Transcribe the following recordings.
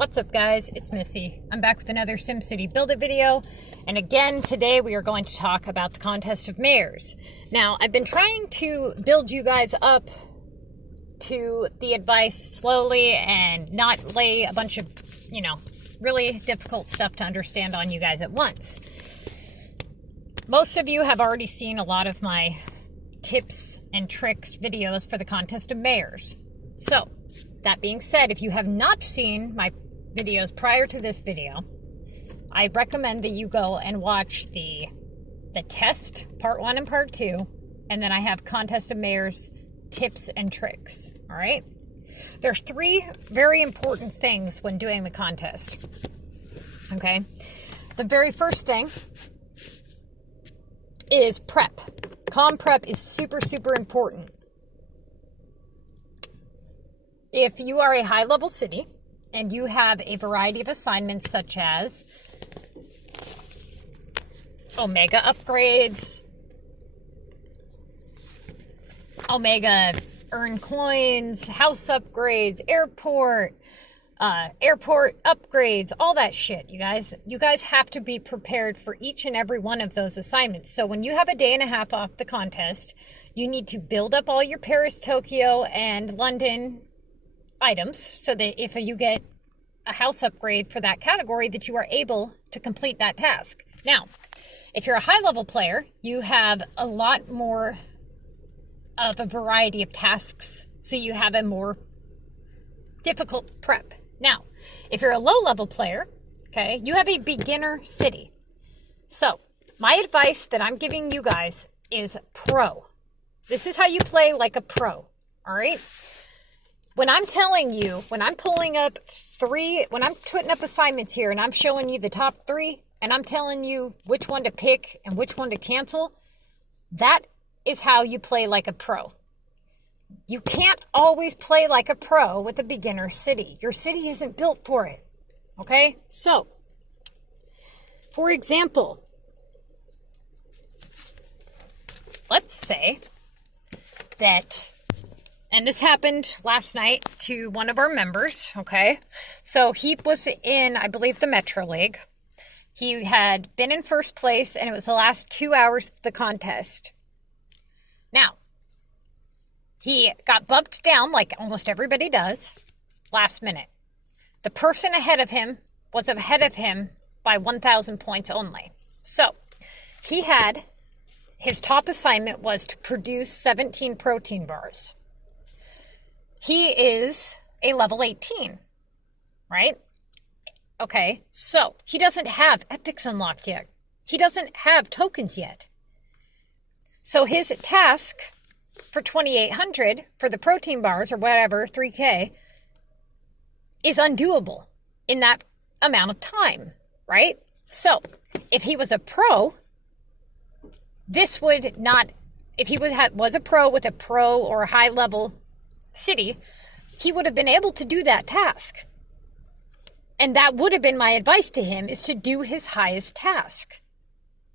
What's up, guys? It's Missy. I'm back with another SimCity Build It video. And again, today we are going to talk about the contest of mayors. Now, I've been trying to build you guys up to the advice slowly and not lay a bunch of, really difficult stuff to understand on you guys at once. Most of you have already seen a lot of my tips and tricks videos for the contest of mayors. So, that being said, if you have not seen my videos prior to this video, I recommend that you go and watch the test, part 1 and part 2, and then I have contest of mayors tips and tricks, all right? There's 3 very important things when doing the contest, okay? The very first thing is prep. CoM prep is super, super important. If you are a high-level city and you have a variety of assignments such as Omega upgrades, Omega earn coins, house upgrades, airport upgrades, all that shit, you guys have to be prepared for each and every one of those assignments. So when you have a day and a half off the contest, you need to build up all your Paris, Tokyo, and London items so that if you get a house upgrade for that category, that you are able to complete that task. Now, if you're a high-level player, you have a lot more of a variety of tasks, so you have a more difficult prep. Now, if you're a low-level player, okay, you have a beginner city. So, my advice that I'm giving you guys is pro. This is how you play like a pro, all right? When I'm telling you, when I'm putting up assignments here and I'm showing you the top 3 and I'm telling you which one to pick and which one to cancel, that is how you play like a pro. You can't always play like a pro with a beginner city. Your city isn't built for it, okay? So, for example, let's say that, and this happened last night to one of our members, okay? So he was in, I believe, the Metro League. He had been in first place, and it was the last 2 hours of the contest. Now, he got bumped down, like almost everybody does, last minute. The person ahead of him was ahead of him by 1,000 points only. So, his top assignment was to produce 17 protein bars. He is a level 18, right? Okay, so he doesn't have epics unlocked yet. He doesn't have tokens yet. So his task for 2,800 for the protein bars or whatever, 3K, is undoable in that amount of time, right? So if he was a pro, this would not, if he was a pro with a pro or a high level city, he would have been able to do that task. And that would have been my advice to him, is to do his highest task.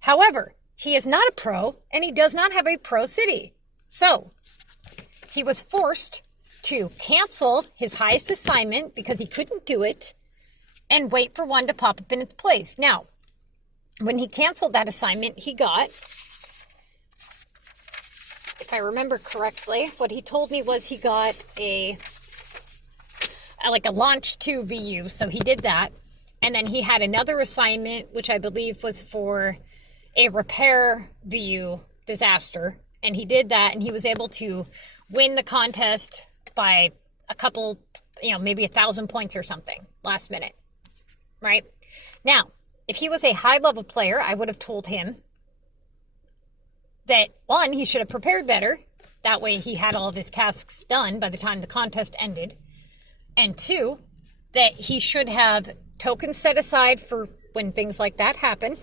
However, he is not a pro and he does not have a pro city. So he was forced to cancel his highest assignment because he couldn't do it and wait for one to pop up in its place. Now, when he canceled that assignment, he got, if I remember correctly, what he told me was he got a launch 2 VU, so he did that. And then he had another assignment, which I believe was for a repair VU disaster. And he did that, and he was able to win the contest by a couple, maybe 1,000 points or something last minute, right? Now, if he was a high-level player, I would have told him that, 1, he should have prepared better. That way he had all of his tasks done by the time the contest ended. And 2, that he should have tokens set aside for when things like that happen.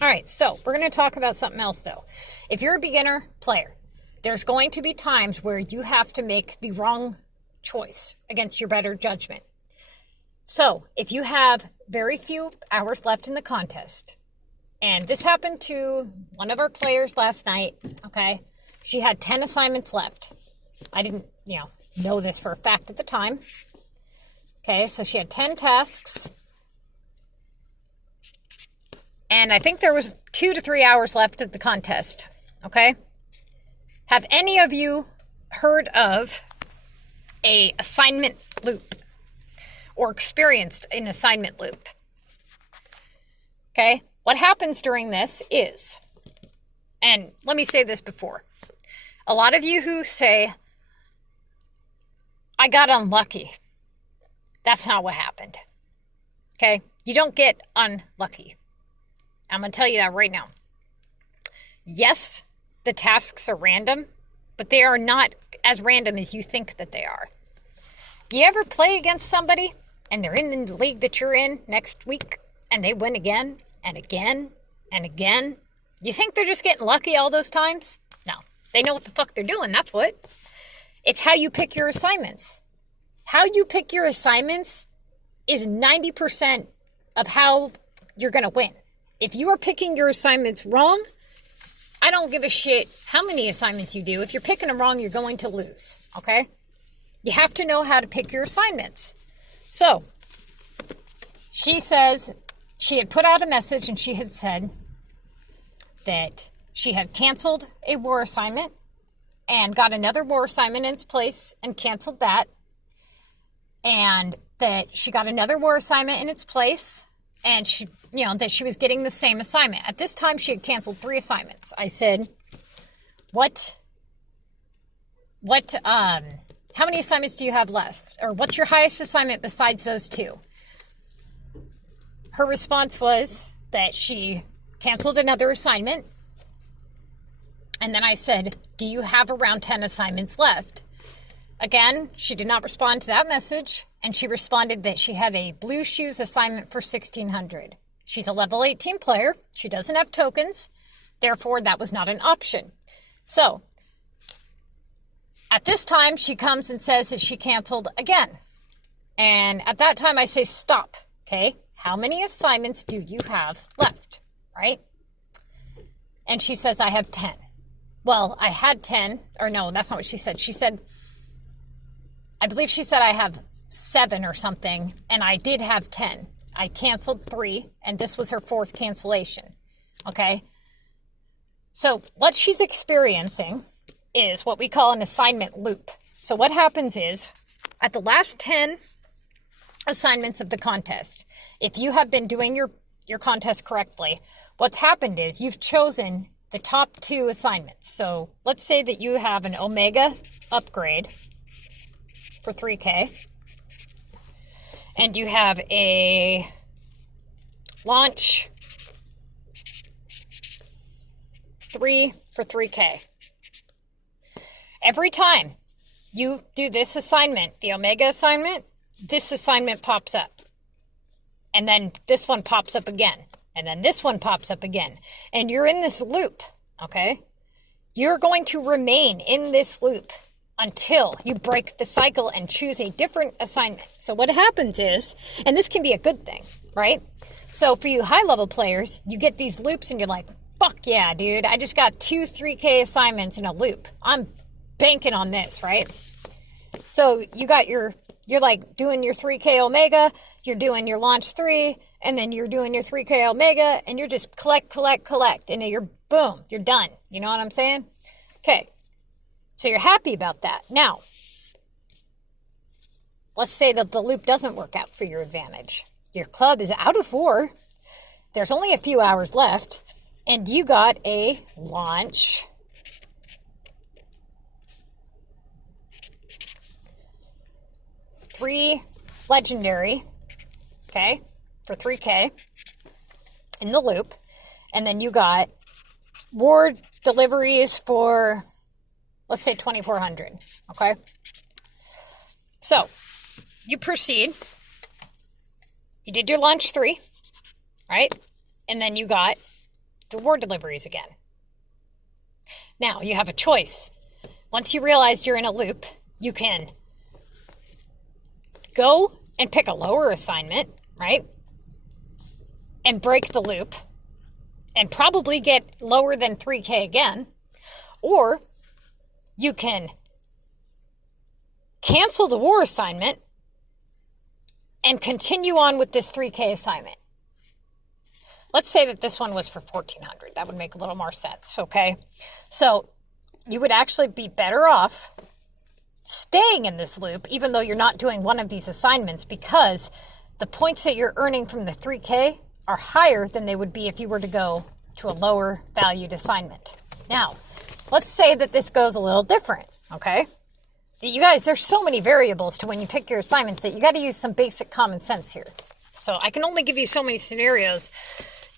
All right, so we're going to talk about something else, though. If you're a beginner player, there's going to be times where you have to make the wrong choice against your better judgment. So if you have very few hours left in the contest, and this happened to one of our players last night, okay? She had 10 assignments left. I didn't, know this for a fact at the time. Okay, so she had 10 tasks. And I think there was 2 to 3 hours left of the contest. Okay? Have any of you heard of a assignment loop or experienced an assignment loop? Okay? What happens during this is, and let me say this before, a lot of you who say, I got unlucky. That's not what happened. Okay? You don't get unlucky. I'm going to tell you that right now. Yes, the tasks are random, but they are not as random as you think that they are. You ever play against somebody and they're in the league that you're in next week and they win again and again and again? You think they're just getting lucky all those times? No. They know what the fuck they're doing. That's what. It's how you pick your assignments. How you pick your assignments is 90% of how you're going to win. If you are picking your assignments wrong, I don't give a shit how many assignments you do. If you're picking them wrong, you're going to lose, okay? You have to know how to pick your assignments. So, she says she had put out a message and she had said that she had canceled a war assignment and got another war assignment in its place and canceled that. And that she got another war assignment in its place and she, that she was getting the same assignment. At this time, she had canceled 3 assignments. I said, how many assignments do you have left? Or what's your highest assignment besides those 2? Her response was that she canceled another assignment. And then I said, do you have around 10 assignments left? Again, she did not respond to that message. And she responded that she had a blue shoes assignment for 1,600. She's a level 18 player. She doesn't have tokens. Therefore, that was not an option. So, at this time, she comes and says that she canceled again. And at that time, I say, stop, okay? How many assignments do you have left, right? And she says, I have 10. Well, I had 10. Or no, that's not what she said. She said, I believe she said I have 7 or something, and I did have 10. I canceled 3, and this was her 4th cancellation, okay? So what she's experiencing is what we call an assignment loop. So what happens is, at the last 10 assignments of the contest, if you have been doing your contest correctly, what's happened is you've chosen the top 2 assignments. So let's say that you have an Omega upgrade for 3K, and you have a launch 3 for 3K. Every time you do this assignment, the Omega assignment, this assignment pops up. And then this one pops up again. And then this one pops up again. And you're in this loop, okay? You're going to remain in this loop until you break the cycle and choose a different assignment. So what happens is, and this can be a good thing, right? So for you high-level players, you get these loops and you're like, fuck yeah, dude. I just got 2 3K assignments in a loop. I'm banking on this, right? So you got you're like doing your 3K Omega, you're doing your launch 3, and then you're doing your 3K Omega, and you're just collect, and you're boom, you're done. You know what I'm saying? Okay. So you're happy about that. Now, let's say that the loop doesn't work out for your advantage. Your club is out of war. There's only a few hours left, and you got a launch 3 legendary, okay, for 3K in the loop, and then you got war deliveries for, let's say, 2,400, okay? So, you proceed. You did your launch 3, right? And then you got the war deliveries again. Now, you have a choice. Once you realize you're in a loop, you can go and pick a lower assignment, right? And break the loop and probably get lower than 3K again. Or you can cancel the war assignment, and continue on with this 3K assignment. Let's say that this one was for 1,400. That would make a little more sense, okay? So you would actually be better off staying in this loop, even though you're not doing one of these assignments, because the points that you're earning from the 3K are higher than they would be if you were to go to a lower valued assignment. Now, let's say that this goes a little different, okay? You guys, there's so many variables to when you pick your assignments that you got to use some basic common sense here. So I can only give you so many scenarios,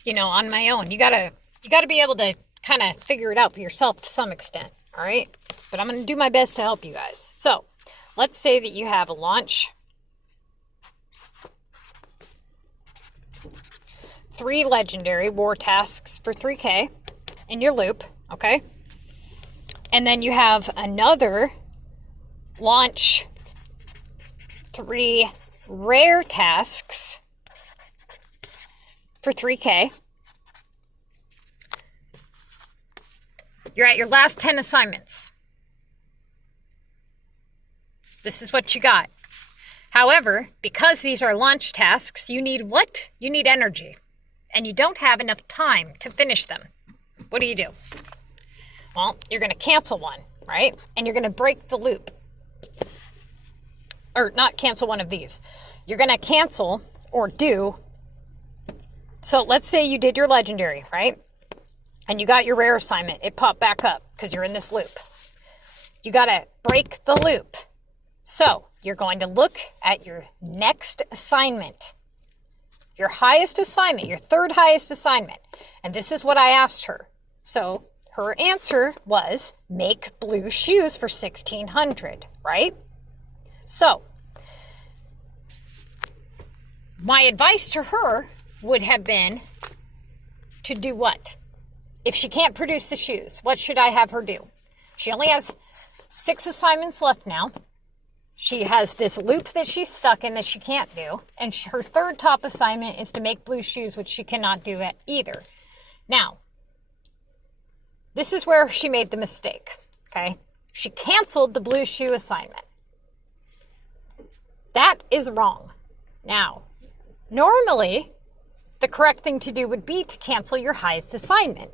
on my own. You got to be able to kind of figure it out for yourself to some extent, all right? But I'm going to do my best to help you guys. So let's say that you have a launch, 3 legendary war tasks for 3K in your loop, okay? And then you have another launch, 3 rare tasks for 3K. You're at your last 10 assignments. This is what you got. However, because these are launch tasks, you need what? You need energy. And you don't have enough time to finish them. What do? Well, you're going to cancel one, right? And you're going to break the loop. Or not cancel one of these. You're going to cancel or do. So let's say you did your legendary, right? And you got your rare assignment. It popped back up because you're in this loop. You got to break the loop. So you're going to look at your next assignment. Your highest assignment, your 3rd highest assignment. And this is what I asked her. So her answer was make blue shoes for 1,600, right? So my advice to her would have been to do what? If she can't produce the shoes, what should I have her do? She only has 6 assignments left now. She has this loop that she's stuck in that she can't do. And her 3rd top assignment is to make blue shoes, which she cannot do it either. Now, this is where she made the mistake, okay? She canceled the blue shoe assignment. That is wrong. Now, normally, the correct thing to do would be to cancel your highest assignment.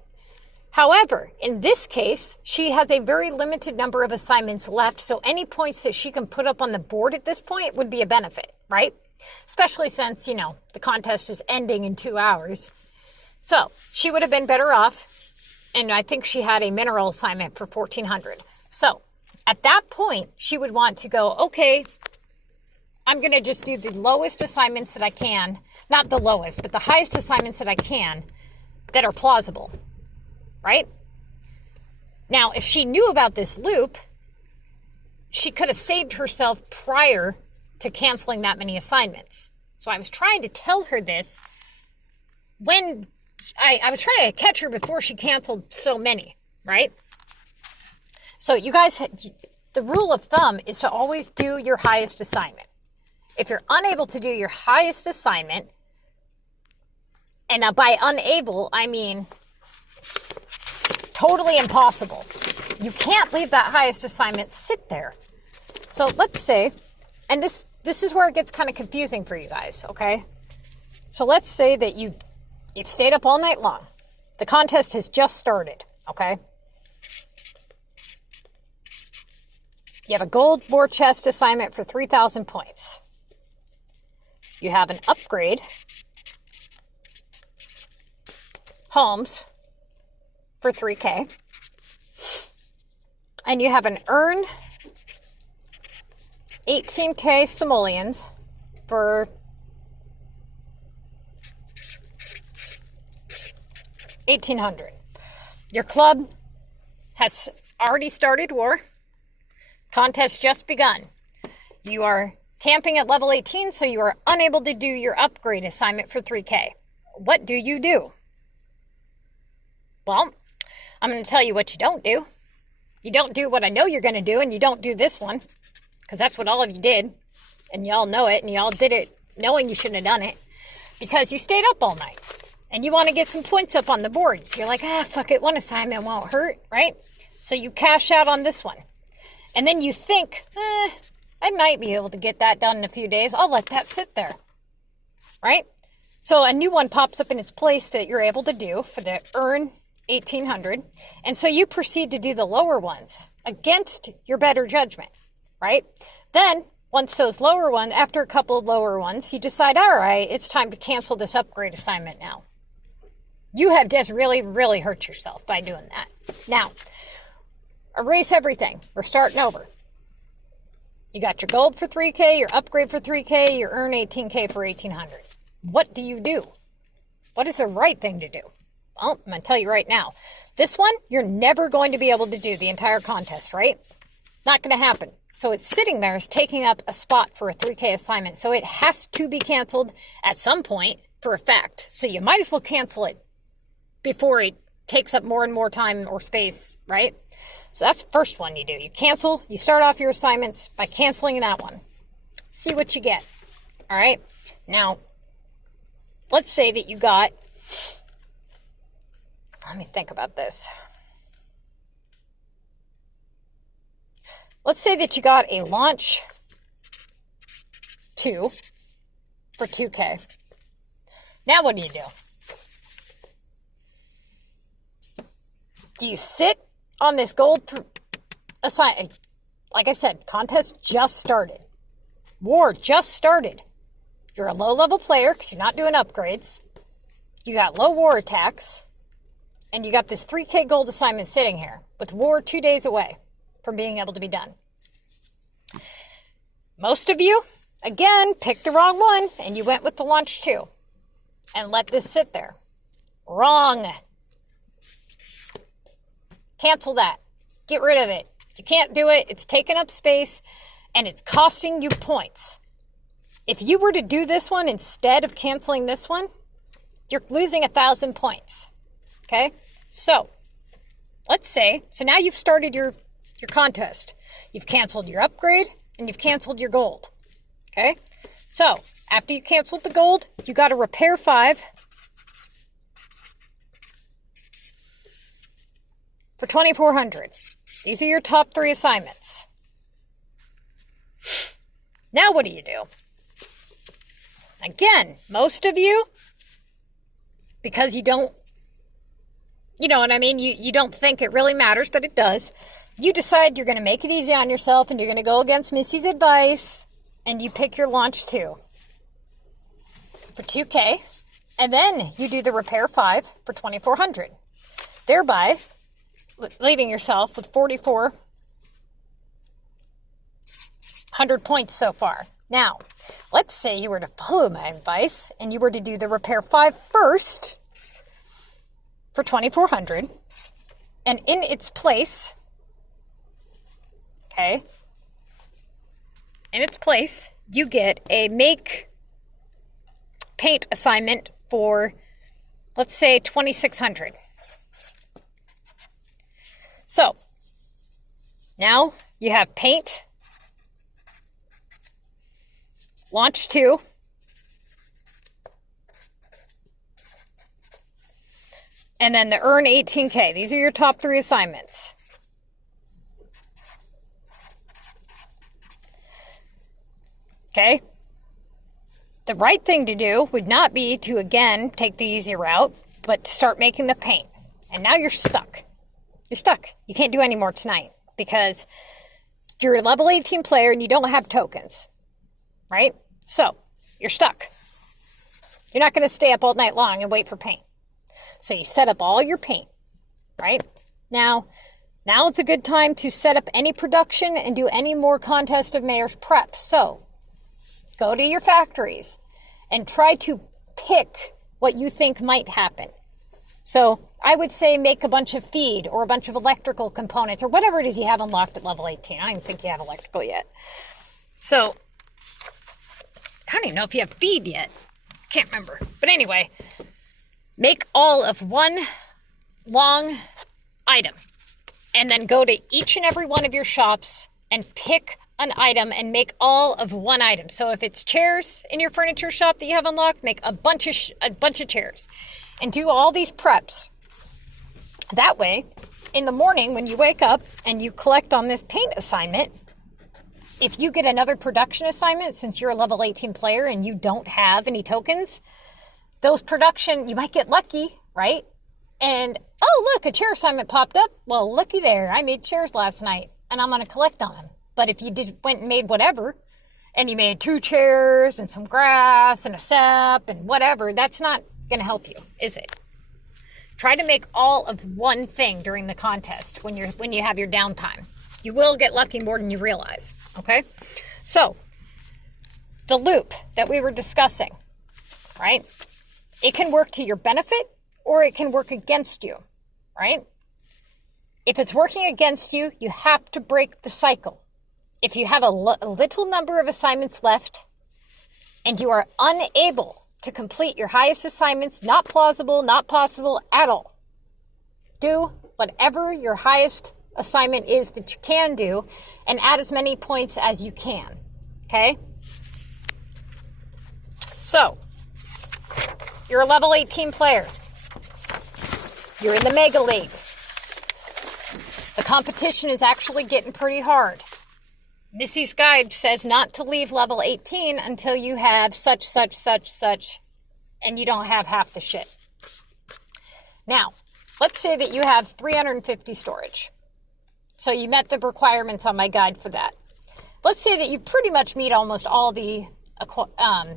However, in this case, she has a very limited number of assignments left, so any points that she can put up on the board at this point would be a benefit, right? Especially since, the contest is ending in 2 hours. So she would have been better off, and I think she had a mineral assignment for 1,400. So at that point, she would want to go, okay, I'm going to just do the lowest assignments that I can, not the lowest, but the highest assignments that I can that are plausible. Right? Now, if she knew about this loop, she could have saved herself prior to canceling that many assignments. So I was trying to tell her this when I was trying to catch her before she canceled so many, right? So you guys, the rule of thumb is to always do your highest assignment. If you're unable to do your highest assignment, and by unable, I mean totally impossible. You can't leave that highest assignment sit there. So let's say, and this is where it gets kind of confusing for you guys, okay? So let's say that you've stayed up all night long. The contest has just started, okay? You have a gold war chest assignment for 3,000 points. You have an upgrade homes for 3K. And you have an earn 18K simoleons for 1,800. Your club has already started war. Contest just begun. You are camping at level 18, so you are unable to do your upgrade assignment for 3K. What do you do? Well, I'm going to tell you what you don't do. You don't do what I know you're going to do, and you don't do this one, because that's what all of you did, and y'all know it, and y'all did it knowing you shouldn't have done it, because you stayed up all night, and you want to get some points up on the board. So you're like, fuck it, one assignment won't hurt, right? So you cash out on this one. And then you think, I might be able to get that done in a few days. I'll let that sit there, right? So a new one pops up in its place that you're able to do for the earn 1800. And so you proceed to do the lower ones against your better judgment, right? Then once those lower ones, after a couple of lower ones, you decide, all right, it's time to cancel this upgrade assignment now. You have just really, really hurt yourself by doing that. Now, erase everything. We're starting over. You got your gold for 3K, your upgrade for 3K, your earn 18K for 1800. What do you do? What is the right thing to do? Well, I'm going to tell you right now. This one, you're never going to be able to do the entire contest, right? Not going to happen. So it's sitting there, it's taking up a spot for a 3K assignment. So it has to be canceled at some point for a fact. So you might as well cancel it before it takes up more and more time or space, right? So that's the first one you do. You cancel, you start off your assignments by canceling that one. See what you get. All right? Now, let's say that you got, let me think about this. Let's say that you got a launch 2 for 2K. Now what do you do? Do you sit on this gold assignment? Like I said, contest just started. War just started. You're a low-level player because you're not doing upgrades. You got low war attacks. And you got this 3K gold assignment sitting here with war 2 days away from being able to be done. Most of you, again, picked the wrong one and you went with the launch 2 and let this sit there. Wrong. Cancel that. Get rid of it. You can't do it. It's taking up space and it's costing you points. If you were to do this one instead of canceling this one, you're losing 1,000 points. Okay? So, let's say, so now you've started your contest. You've canceled your upgrade and you've canceled your gold. Okay? So, after you canceled the gold, you got to repair 5 for 2,400. These are your top 3 assignments. Now what do you do? Again, most of you, because you don't, you know what I mean? You don't think it really matters, but it does. You decide you're going to make it easy on yourself and you're going to go against Missy's advice and you pick your launch 2 for 2K. And then you do the repair 5 for 2,400. Thereby leaving yourself with 4,400 points so far. Now, let's say you were to follow my advice and you were to do the repair 5 first for 2,400. And in its place, okay, in its place, you get a make paint assignment for, let's say, 2,600. So, now you have paint, launch 2, and then the earn 18K. These are your top 3 assignments. Okay? The right thing to do would not be to, again, take the easy route, but to start making the paint. And now you're stuck. You're stuck. You can't do any more tonight because you're a level 18 player and you don't have tokens, right? So you're stuck. You're not going to stay up all night long and wait for paint. So you set up all your paint, right? Now it's a good time to set up any production and do any more Contest of Mayors prep. So go to your factories and try to pick what you think might happen. So I would say make a bunch of feed or a bunch of electrical components or whatever it is you have unlocked at level 18. I don't even think you have electrical yet. So I don't even know if you have feed yet. Can't remember. But anyway, make all of one long item and then go to each and every one of your shops and pick an item and make all of one item. So if it's chairs in your furniture shop that you have unlocked, make a bunch of chairs and do all these preps. That way, in the morning when you wake up and you collect on this paint assignment, if you get another production assignment, since you're a level 18 player and you don't have any tokens, those production, you might get lucky, right? And, oh, look, a chair assignment popped up. Well, looky there. I made chairs last night, and I'm going to collect on them. But if you just went and made whatever, and you made 2 chairs and some grass and a sep and whatever, that's not going to help you, is it? Try to make all of one thing during the contest when you have your downtime. You will get lucky more than you realize, okay? So, the loop that we were discussing, right? It can work to your benefit or it can work against you, right? If it's working against you, you have to break the cycle. If you have a little number of assignments left and you are unable to complete your highest assignments, not plausible, not possible at all, do whatever your highest assignment is that you can do and add as many points as you can, okay? So, you're a level 18 player. You're in the Mega League. The competition is actually getting pretty hard. Missy's guide says not to leave level 18 until you have such, and you don't have half the shit. Now, let's say that you have 350 storage. So you met the requirements on my guide for that. Let's say that you pretty much meet almost all the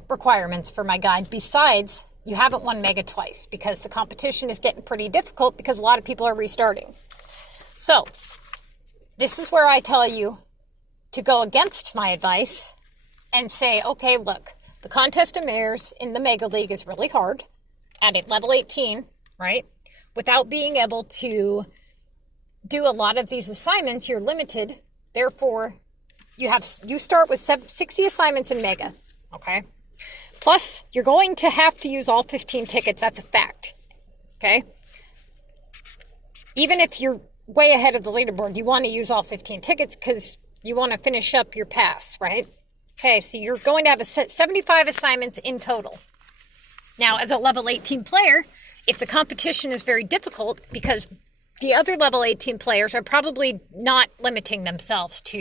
requirements for my guide, besides you haven't won Mega twice because the competition is getting pretty difficult because a lot of people are restarting. So, this is where I tell you to go against my advice and say, okay, look, the contest of mares in the Mega League is really hard at level 18, right? Without being able to do a lot of these assignments, you're limited. Therefore, you start with 60 assignments in Mega, okay? Plus, you're going to have to use all 15 tickets. That's a fact, okay? Even if you're way ahead of the leaderboard, you want to use all 15 tickets because you want to finish up your pass, right? Okay, so you're going to have 75 assignments in total. Now, as a level 18 player, if the competition is very difficult, because the other level 18 players are probably not limiting themselves to